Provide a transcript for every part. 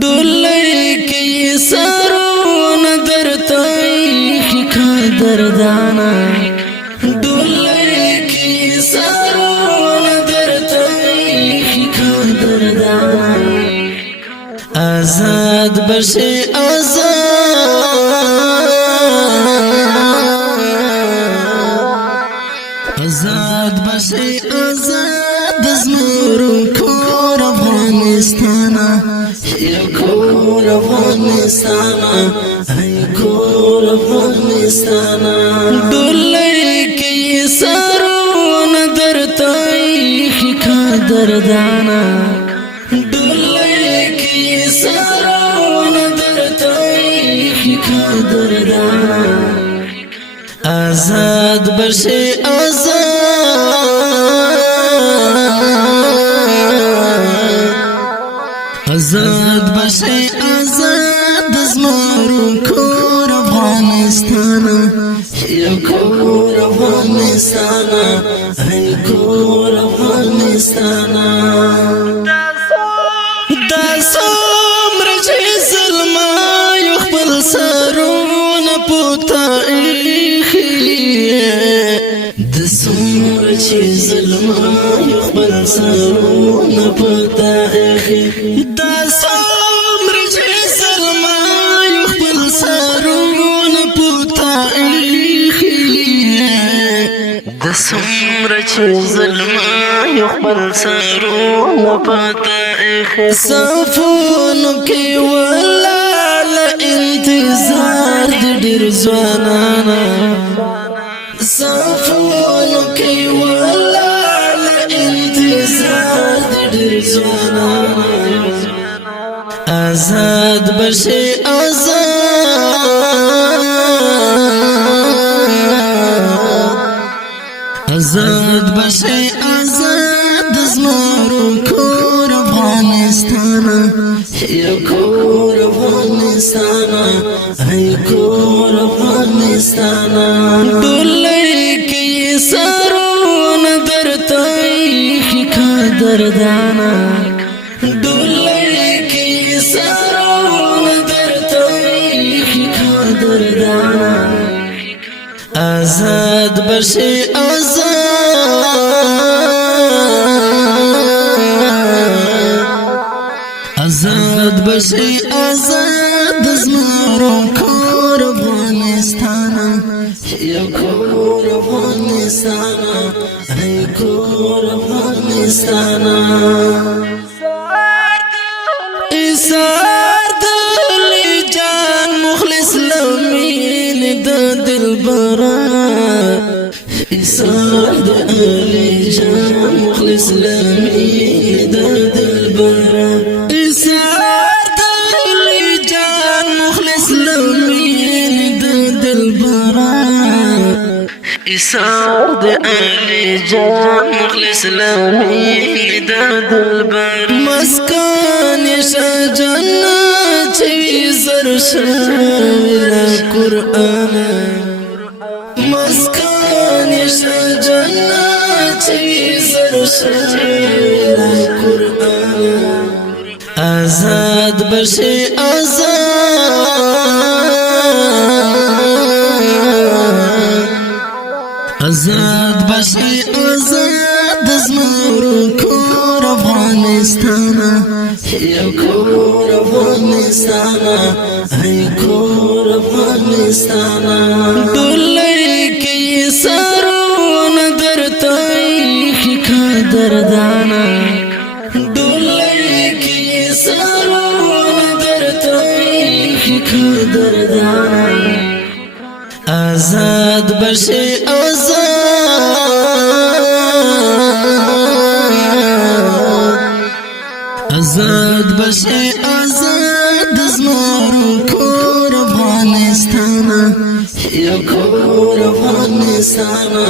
डोलई की सरोन दरताई खिका दरदाना डोलई की सरोन दरताई खिका दरदाना आजाद बशे आजाद बशे आजाद ज़मूरों खोर अफ़ग़ानिस्ताना ये खोर अफ़ग़ानिस्ताना है खोर अफ़ग़ानिस्ताना डोलई की सरोन दरताई खिका दरदाना डोलई की सरोन दरताई खिका दरदाना आजाद बशे आजाद बशे आजाद ज़मूरों खोर अफ़ग़ानिस्ताना ये खोर अफ़ग़ानिस्ताना है खोर अफ़ग़ानिस्ताना दासोमर चे ज़ुल्मा युखबल सरोन पुताई दसोमर चे ज़ुल्मा युखबल सरोन पुताई दसोमर चे ज़ुल्मा युखबल सरोन पुताई दसोमर चे ज़ुल्मा युखबल सरोन पुताई सफोन के वलाल इंतजार दिर ज़वानाना सफोन के वलाल इंतजार दिर ज़वानाना आजाद बशे आजाद बशे आजाद ज़मूरों खोर अफ़ग़ानिस्ताना ये खोर अफ़ग़ानिस्ताना है खोर अफ़ग़ानिस्ताना डोलई की सरोन दरताई खिका दरदाना डोलई की सरोन दरताई खिका दरदाना आजाद बशे आजाद बशे आजाद ज़मूरों खोर अफ़ग़ानिस्ताना ये खोर अफ़ग़ानिस्ताना है खोर अफ़ग़ानिस्ताना इसार दिल जान मुखलिस लमीन दिलबरा इसार दिल जान मुखलिस लमीन दिलबरा इसार दिल जान मुखलिस लमीन दिलबरा इसार दिल जान मुखलिस लमीन दिलबरा मस्कान शजन्ना चीज़र शामिल कुरान मस्कान शजन्ना चीज़र शामिल कुरान आजाद बशे आजाद बशे आजाद ज़मूरों खोर अफ़ग़ानिस्ताना ये खोर अफ़ग़ानिस्ताना है खोर अफ़ग़ानिस्ताना डोलई की सरोन दरताई खिका दरदाना डोलई की सरोन दरताई खिका दरदाना आजाद बशे आजाद बशे आजाद ज़मूरों खोर अफ़ग़ानिस्ताना ये खोर अफ़ग़ानिस्ताना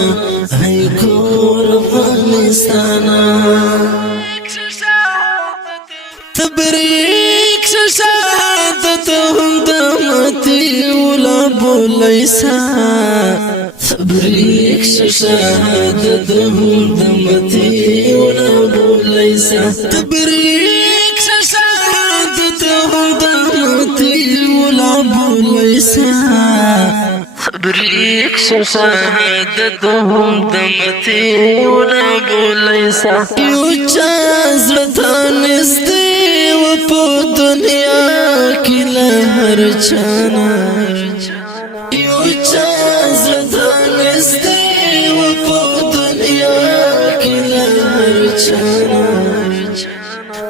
है खोर अफ़ग़ानिस्ताना तबरीक शहादत हम दमती उला बोलैसा صبريك شهادة هم دمتي ولا بوليسا تبريك شهادة هم دمتي ولا بوليسا صبريك شهادة هم دمتي ولا بوليسا يوجاز لتانستي وفو دنيا كلا هرچانا يوجاز لتانستي وفو دنيا كلا هرچانا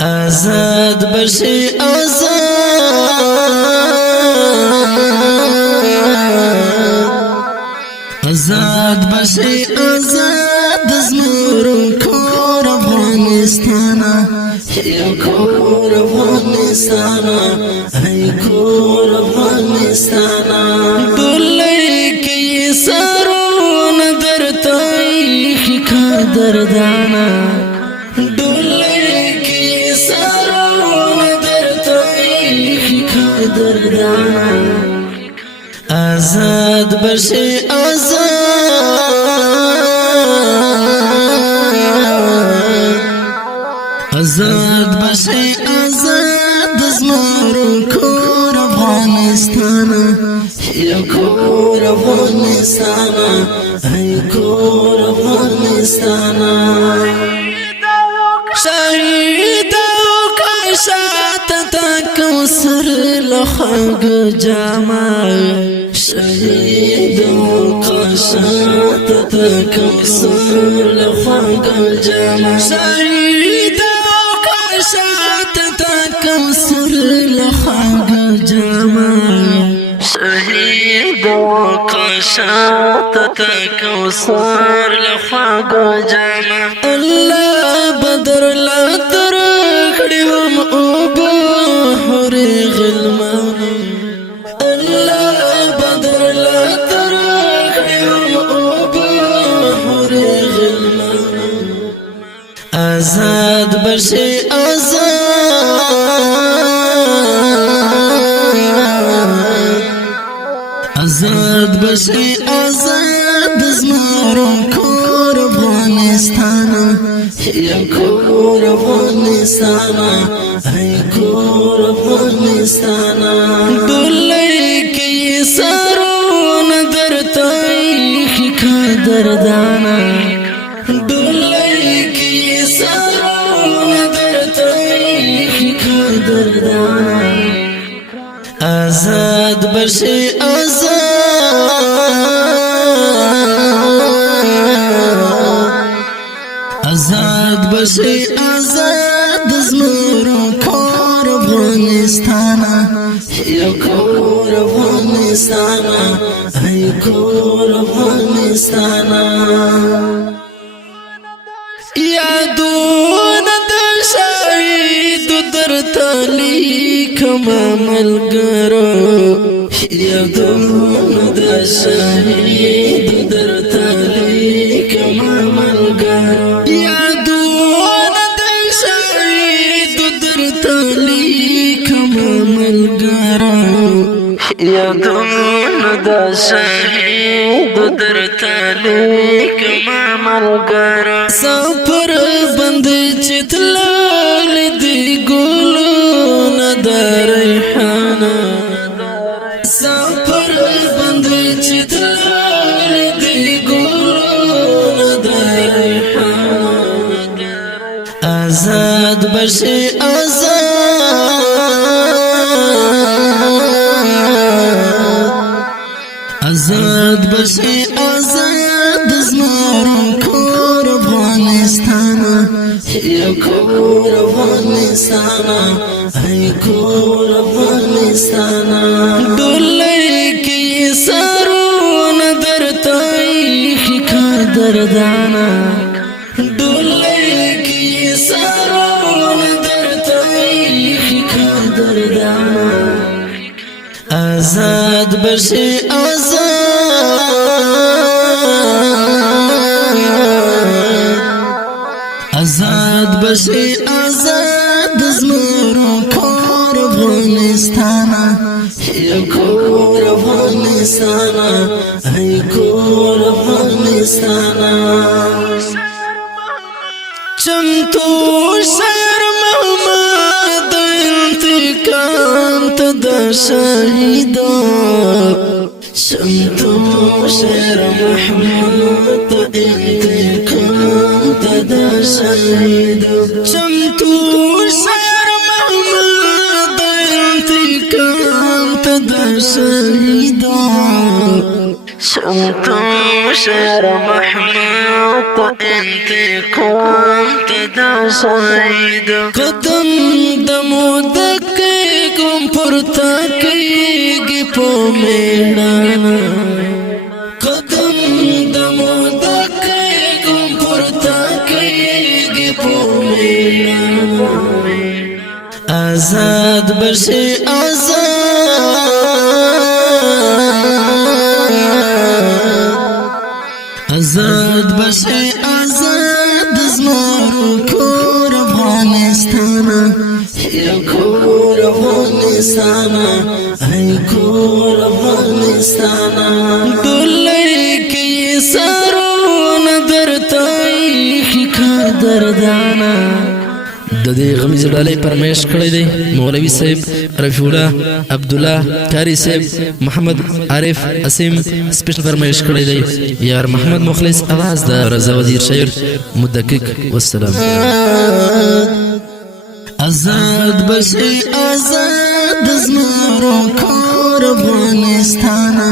آزاد بشي آزاد بشي آزاد زمرم کور افغانستانا یا کور افغانستانا ای کور افغانستانا دلی کی سرون درتای خکار دردانا دلی کی سرون درتای خکار دردانا آزاد بشي آزاد بشي آزاد زمرم کور افغانستانا یا کور افغانستانا ای کور افغانستانا شهید وکشات تکوسر لخاق جامع شهيد وقشات تكسر لخاق الجمع شهيد وقشات تكسر لخاق الجمع شهيد وقشات تكسر لخاق الجمع الله بدر لا تركهم أبو ريغ الماني آزاد بشي آزاد بشي آزاد زمرم کور افغانستانا یا کور افغانستانا ای کور افغانستانا دلی کی سرون درتای خکار دردانا دلی کی سرون درتای خکار دردانا آزاد بشي آزاد بشي آزاد زمرم کور افغانستانا یا کور افغانستانا ای کور افغانستانا یادون د شهید درتلی کما ملګرو یادون د شهید درتلی کما ملګرو یادون د شهید درتلی کما ملګرو یادون د شهید درتلی کما ملګرو سفر بند چتلال دی ګلونه د ریحانه سفر بند چتلال دی ګلونه د ریحانه آزاد بشي آزاد بشي آزاد زمرم کور افغانستانا یا کور افغانستانا ای کور افغانستانا دلی کی سرون درتای خکار دردانا دلی کی سرون درتای خکار دردانا آزاد بشي آزاد بشي آزاد زمرم کور افغانستانا یا کور افغانستانا ای کور افغانستانا افغانستانا چمتو شیر محمد انتقام تدا شهیدا چمتو شیر محمد انتقام تدا شهیدا چمتو شیر محمد انتقام تدا شهیدا شمتو شیر محمد انتقام تدا شهیدا قدم دمو دکی گم پرتا کیگی پو میڑانا قدم دمو دکی گم پرتا کیگی پو میڑانا آزاد بشی آزاد بشی آزاد زمارو کور افغانستانا یا کور افغانستانا ای کور افغانستانا دلی کی سرون درتای خیکار دردانا د دې غمیز ډالۍ پرمیش کړی دی مولوي صاحب رفیع الله عبدالله کاری صاحب محمد عارف اسیم سپیشل فرمایش کړی دی یار محمد مخلص आवाज د رضا وزیر شاعر مدقق والسلام آزاد بشي آزاد زمارو کور افغانستانا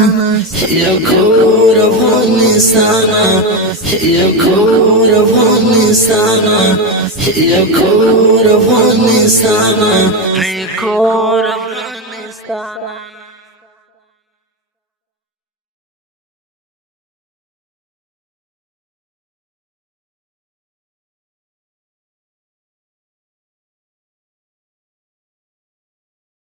یا کور افغانستانا یا کور افغانستانا یا کور افغانستانا یا کور